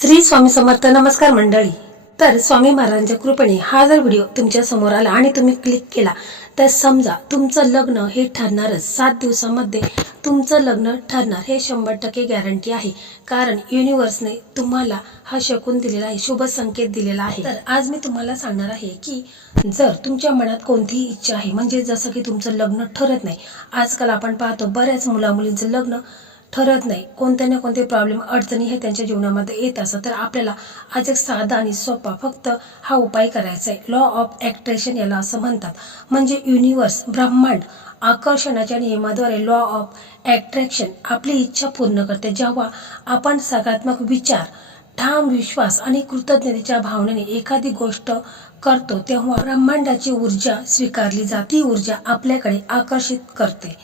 श्री स्वामी समर्थ. नमस्कार मंडळी. तर स्वामी महाराजांच्या कृपेने हा जर व्हिडिओ तुमच्या समोर आला आणि तुम्ही क्लिक केला तर समजा तुमचं लग्न हे ठरणारच. 7 दिवसामध्ये तुमचं लग्न ठरणार हे 100% गॅरंटी आहे. कारण युनिव्हर्सने तुम्हाला हा शकून दिलेला आहे, शुभ संकेत दिलेला आहे. तर आज मी तुम्हाला सांगणार आहे की जर तुमच्या मनात कोणतीही इच्छा आहे, म्हणजे जसं की तुमचं लग्न ठरत नाही. आजकाल आपण पाहतो बऱ्याच मुलामुलींचं लग्न ठरत नाही, कोणते ना कोणते प्रॉब्लेम अडचणी हे त्यांच्या जीवनामध्ये येत असतात. तर आपल्याला आज एक साधा आणि सोपा फक्त हा उपाय करायचा आहे. लॉ ऑफ अट्रॅक्शन याला असं म्हणतात. म्हणजे युनिव्हर्स, ब्रह्मांड आकर्षणाच्या नियमाद्वारे लॉ ऑफ अट्रॅक्शन आपली इच्छा पूर्ण करते. जेव्हा आपण सकारात्मक विचार, ठाम विश्वास आणि कृतज्ञतेच्या भावनेने एखादी गोष्ट करतो तेव्हा ब्रह्मांडाची ऊर्जा स्वीकारली जाते. ती ऊर्जा आपल्याकडे आकर्षित करते.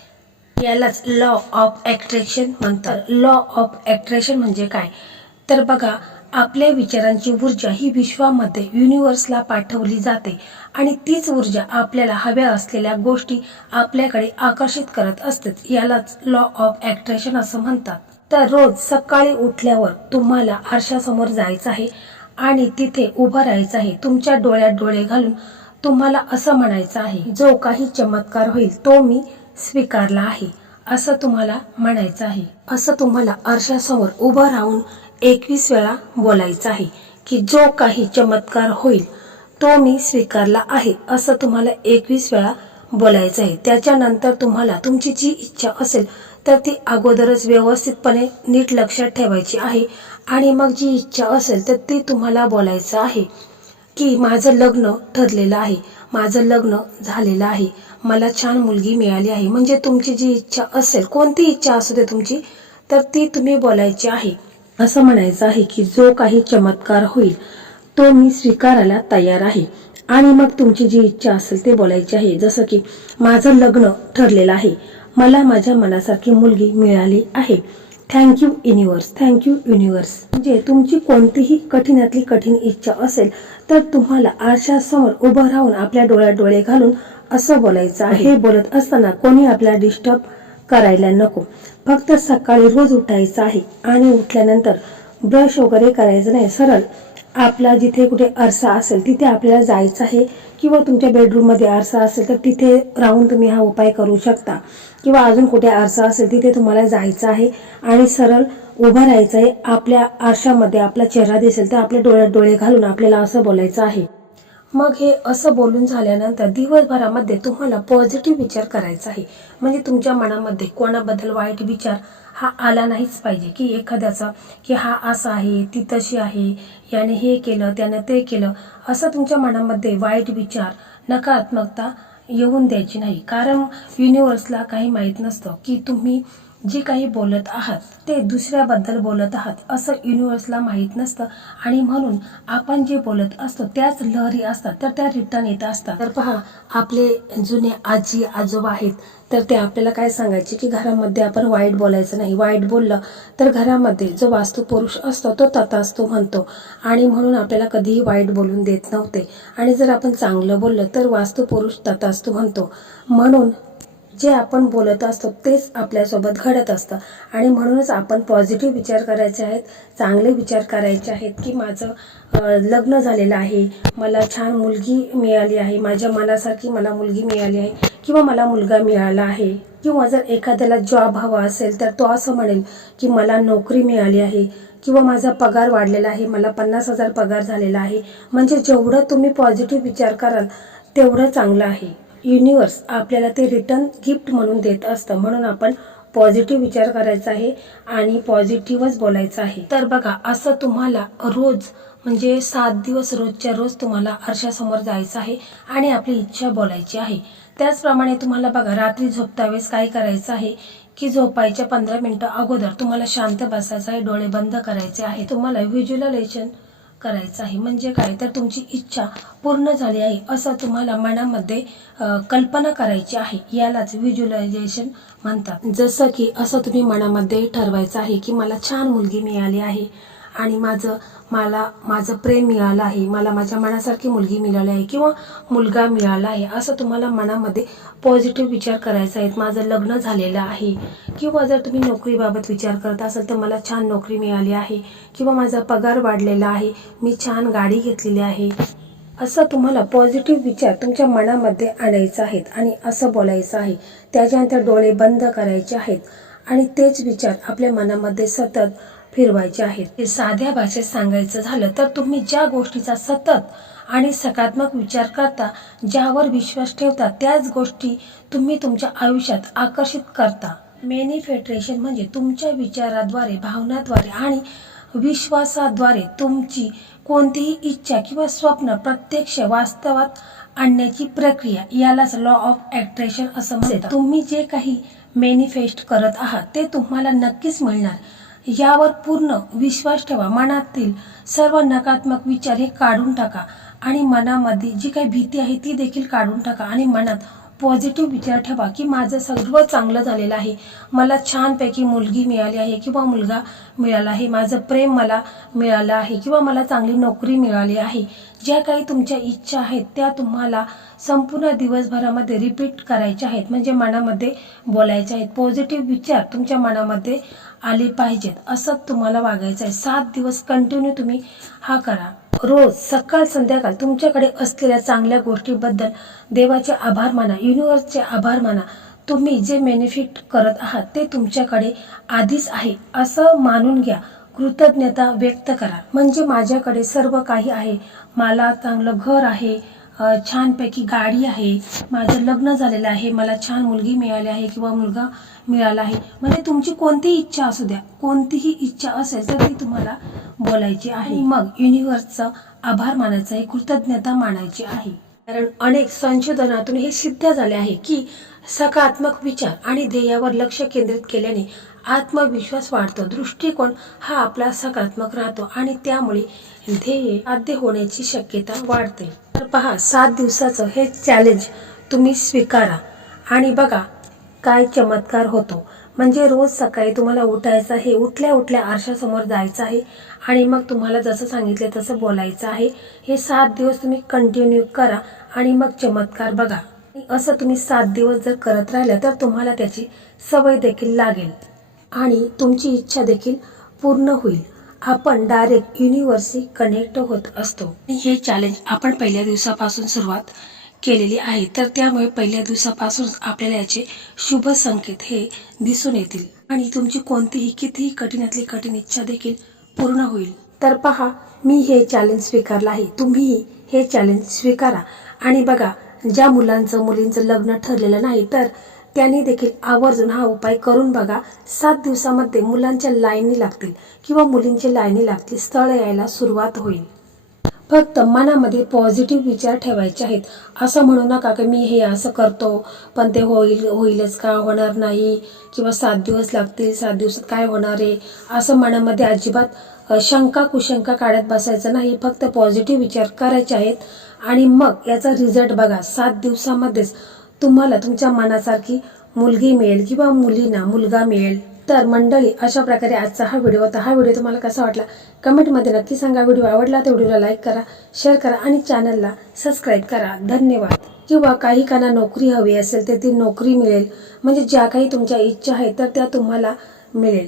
यालाच लॉ ऑफ अट्रॅक्शन म्हणतात. लॉ ऑफ अट्रॅक्शन म्हणजे काय? तर बघा, आपल्या विचारांची ऊर्जा ही विश्वामध्ये युनिव्हर्सला पाठवली जाते आणि तीच ऊर्जा आपल्याला हव्या असलेल्या गोष्टी आपल्याकडे आकर्षित करत असते. यालाच लॉ ऑफ अट्रॅक्शन असं म्हणतात. तर रोज सकाळी उठल्यावर तुम्हाला आरशासमोर जायचं आहे आणि तिथे उभं राहायचं आहे. तुमच्या डोळ्यात डोळे घालून तुम्हाला असं म्हणायचं आहे, जो काही चमत्कार होईल तो मी स्वीकारला आहे, असं तुम्हाला म्हणायचं आहे. असं तुम्हाला आरशासमोर उभं राहून 21 वेळा बोलायचं आहे की जो काही चमत्कार होईल तो मी स्वीकारला आहे, असं तुम्हाला 21 वेळा बोलायचं आहे. त्याच्यानंतर तुम्हाला तुमची जी इच्छा असेल तर ती अगोदरच व्यवस्थितपणे नीट लक्षात ठेवायची आहे आणि मग जी इच्छा असेल तर ती तुम्हाला बोलायचं आहे की माझं लग्न ठरलेलं आहे, माझं लग्न झालेलं आहे, मला छान मुलगी मिळाली आहे. म्हणजे तुमची जी इच्छा असेल, कोणती इच्छा असू दे तुमची, तर ती तुम्ही बोलायची आहे. असं म्हणायचं आहे की जो काही चमत्कार होईल तो मी स्वीकारायला तयार आहे. आणि मग तुमची जी इच्छा असेल ते बोलायची आहे. जसं की माझं लग्न ठरलेलं आहे, मला माझ्या मनासारखी मुलगी मिळाली आहे, थँक्यू युनिव्हर्स, थँक्यू युनिव्हर्स. म्हणजे तुमची कोणतीही कठीणातली कठीण इच्छा असेल तर तुम्हाला आरशासमोर उभं राहून आपल्या डोळ्यात डोळे घालून असं बोलायचं आहे. हे बोलत असताना कोणी आपल्याला डिस्टर्ब करायला नको. फक्त सकाळी रोज उठायचं आहे आणि उठल्यानंतर ब्रश वगैरे करायचं नाही. सरळ आपला जिथे कुठे आरसा असेल तिथे आपल्याला जायचं आहे किंवा तुमच्या बेडरूम मध्ये आरसा असेल तर तिथे राहून तुम्ही हा उपाय करू शकता. किंवा अजून कुठे आरसा असेल तिथे तुम्हाला जायचं आहे आणि सरळ उभं राहायचं आहे. आपल्या आरशामध्ये आपला चेहरा दिसेल तर आपल्या डोळ्यात डोळे घालून आपल्याला असं बोलायचं आहे. मग हे असं बोलून झाल्यानंतर दिवसभरामध्ये तुम्हाला पॉझिटिव्ह विचार करायचा आहे. म्हणजे तुमच्या मनामध्ये कोणाबद्दल वाईट विचार हा आला नाहीच पाहिजे. की एखाद्याचा की हा असा आहे, ती तशी आहे, याने हे केलं, त्याने ते केलं, असं तुमच्या मनामध्ये वाईट विचार, नकारात्मकता येऊन द्यायची नाही. कारण युनिव्हर्सला काही माहीत नसतं की तुम्ही जे काही बोलत आहात ते दुसऱ्याबद्दल बोलत आहात, असं युनिव्हर्सला माहीत नसतं. आणि म्हणून आपण जे बोलत असतो त्याच लहरी असतात, तर त्या रिटर्न येत असतात. तर पहा, आपले जुने आजी आजोबा आहेत तर ते आपल्याला काय सांगायचे की घरामध्ये आपण वाईट बोलायचं नाही. वाईट बोललं तर घरामध्ये जो वास्तू पुरुष असतो तो तथास्तु म्हणतो आणि म्हणून आपल्याला कधीही वाईट बोलून देत नव्हते. आणि जर आपण चांगलं बोललं तर वास्तू पुरुष तथास्तु म्हणतो. म्हणून जे आपण बोलत असतो तेच आपल्यासोबत घडत असतं. आणि म्हणूनच आपण पॉझिटिव्ह विचार करायचे आहेत, चांगले विचार करायचे आहेत की माझं लग्न झालेलं आहे, मला छान मुलगी मिळाली आहे, माझ्या मनासारखी मला मुलगी मिळाली आहे किंवा मला मुलगा मिळाला आहे. किंवा जर एखाद्याला जॉब हवा असेल तर तो असं म्हणेल की मला नोकरी मिळाली आहे किंवा माझा पगार वाढलेला आहे, मला 50,000 पगार झालेला आहे. म्हणजे जेवढं तुम्ही पॉझिटिव्ह विचार कराल तेवढं चांगलं आहे. युनिव्हर्स आपल्याला ते रिटर्न गिफ्ट म्हणून देत असतं. म्हणून आपण पॉझिटिव्ह विचार करायचा आहे आणि पॉझिटिव्हच बोलायचं आहे. तर बघा, असं तुम्हाला रोज म्हणजे 7 दिवस रोजच्या रोज तुम्हाला आरशासमोर जायचं आहे आणि आपली इच्छा बोलायची आहे. त्याचप्रमाणे तुम्हाला बघा, रात्री झोपता वेळेस काय करायचं आहे की झोपायच्या 15 मिनिटं अगोदर तुम्हाला शांत बसायचं आहे, डोळे बंद करायचे आहे. तुम्हाला व्हिज्युअलायझेशन करायचं आहे. म्हणजे काय, तर तुमची इच्छा पूर्ण झाली आहे असं तुम्हाला मनामध्ये कल्पना करायची आहे. यालाच व्हिज्युअलायझेशन म्हणतात. जसं की असं तुम्ही मनामध्ये ठरवायचं आहे की मला छान मुलगी मिळाली आहे आणि माझं प्रेम मिळालं आहे, मला माझ्या मनासारखी मुलगी मिळाली आहे किंवा मुलगा मिळाला आहे, असं तुम्हाला मनामध्ये पॉझिटिव्ह विचार करायचा आहे. माझं लग्न झालेलं आहे किंवा जर तुम्ही नोकरीबाबत विचार करत असाल तर मला छान नोकरी मिळाली आहे किंवा माझा पगार वाढलेला आहे, मी छान गाडी घेतलेली आहे, असं तुम्हाला पॉझिटिव्ह विचार तुमच्या मनामध्ये आणायचं आहेत आणि असं बोलायचं आहे. त्याच्यानंतर डोळे बंद करायचे आहेत आणि तेच विचार आपल्या मनामध्ये सतत फिरवायचे आहेत. साध्या भाषेत सांगायचं झालं तर तुम्ही ज्या गोष्टीचा सतत आणि सकारात्मक विचार करता, ज्यावर विश्वास ठेवता, त्याच गोष्टी तुम्ही तुमच्या आयुष्यात आकर्षित करता. मॅनिफेस्टेशन म्हणजे तुमच्या विचाराद्वारे, भावनाद्वारे आणि विश्वासाद्वारे तुमची कोणतीही इच्छा किंवा स्वप्न प्रत्यक्ष वास्तवात आणण्याची प्रक्रिया, यालाच लॉ ऑफ अट्रॅक्शन असं म्हणतात. तुम्ही जे काही मॅनिफेस्ट करत आहात ते तुम्हाला नक्कीच मिळणार, यावर पूर्ण विश्वास ठेवा. मनातील सर्व नकारात्मक विचार हे काढून टाका आणि मनामध्ये जी काही भीती आहे ती देखील काढून टाका आणि मनात पॉझिटिव्ह विचार ठेवा की माझं सर्व चांगलं झालेलं आहे, मला छानपैकी मुलगी मिळाली आहे किंवा मुलगा मिळाला आहे, माझं प्रेम मला मिळालं आहे किंवा मला चांगली नोकरी मिळाली आहे. ज्या काही तुमच्या इच्छा आहेत त्या तुम्हाला संपूर्ण दिवसभरामध्ये रिपीट करायच्या आहेत, म्हणजे मनामध्ये बोलायच्या आहेत. पॉझिटिव्ह विचार तुमच्या मनामध्ये आले पाहिजेत, असं तुम्हाला वागायचं आहे. 7 दिवस कंटिन्यू तुम्ही हा करा. रोज सकाळ संध्याकाळ तुमच्याकडे असलेल्या चांगल्या गोष्टीबद्दल देवाचे आभार माना, युनिव्हर्सचे आभार माना. तुम्ही जे मॅनिफेस्ट करत आहात ते तुमच्याकडे आधीच आहे असं मानून घ्या. कृतज्ञता व्यक्त करा, म्हणजे माझ्याकडे सर्व काही आहे, मला चांगलं घर आहे, छानपैकी गाडी आहे, माझं लग्न झालेलं आहे, मला छान मुलगी मिळाली आहे किंवा मुलगा मिळाला आहे. म्हणजे तुमची कोणतीही इच्छा असू द्या, कोणतीही इच्छा असेल तर ती तुम्हाला बोलायची आहे. मग युनिव्हर्सचा आभार मानायचा आहे, कृतज्ञता मानायची आहे. कारण अनेक संशोधनातून हे सिद्ध झाले आहे की सकारात्मक विचार आणि ध्येयावर लक्ष केंद्रित केल्याने आत्मविश्वास वाढतो, दृष्टिकोन हा आपला सकारात्मक राहतो आणि त्यामुळे ध्येय साध्य होण्याची शक्यता वाढते. तर पहा, 7 दिवसाचं हे चॅलेंज तुम्ही स्वीकारा आणि बघा काय चमत्कार होतो. म्हणजे रोज सकाळी तुम्हाला उठायचं आहे, उठल्या उठल्या आरशासमोर जायचं आहे आणि मग तुम्हाला जसं सांगितलं तसं बोलायचं आहे. हे 7 दिवस तुम्ही कंटिन्यू करा आणि मग चमत्कार बघा. असं तुम्ही 7 दिवस जर करत राहिलं तर तुम्हाला त्याची सवय देखील लागेल आणि तुमची इच्छा देखील पूर्ण होईल. आपण डायरेक्ट युनिव्हर्सशी कनेक्ट होत असतो. हे चॅलेंज आपण पहिल्या दिवसापासून सुरुवात केलेली आहे, तर त्यामुळे पहिल्या दिवसापासून आपल्याला याचे शुभ संकेत हे दिसून येतील आणि तुमची कोणतीही कितीही कठीणातली कठीण इच्छा देखील पूर्ण होईल. तर पहा, मी हे चॅलेंज स्वीकारलं आहे, तुम्ही हे चॅलेंज स्वीकारा आणि बघा, ज्या मुलांचं मुलींचं लग्न ठरलेलं नाही तर त्यांनी देखील आवर्जून हा उपाय करून बघा. 7 दिवसामध्ये मुलांच्या लाईनी लागतील किंवा मुलींच्या लाईनी लागतील, स्थळ यायला सुरुवात होईल. फक्त मनामध्ये पॉझिटिव्ह विचार ठेवायचे आहेत. असं म्हणू नका की मी हे असं करतो पण ते होईलच का, होणार नाही किंवा 7 दिवस लागतील, 7 दिवसात काय होणार आहे, असं मनामध्ये अजिबात शंका कुशंका काढत बसायचं नाही. फक्त पॉझिटिव्ह विचार करायचे आहेत आणि मग याचा रिझल्ट बघा. 7 दिवसामध्येच तुम्हाला तुमच्या मनासारखी मुलगी मिळेल किंवा मुलींना मुलगा मिळेल. तर मंडळी, अशा प्रकारे आजचा हा व्हिडिओ होता. हा व्हिडिओ तुम्हाला कसा वाटला कमेंटमध्ये नक्की सांगा. व्हिडिओ आवडला तर व्हिडिओला लाईक करा, शेअर करा आणि चॅनलला सबस्क्राईब करा. धन्यवाद. किंवा काही काना नोकरी हवी असेल तर ती नोकरी मिळेल, म्हणजे ज्या काही तुमच्या इच्छा आहेत तर त्या तुम्हाला मिळेल.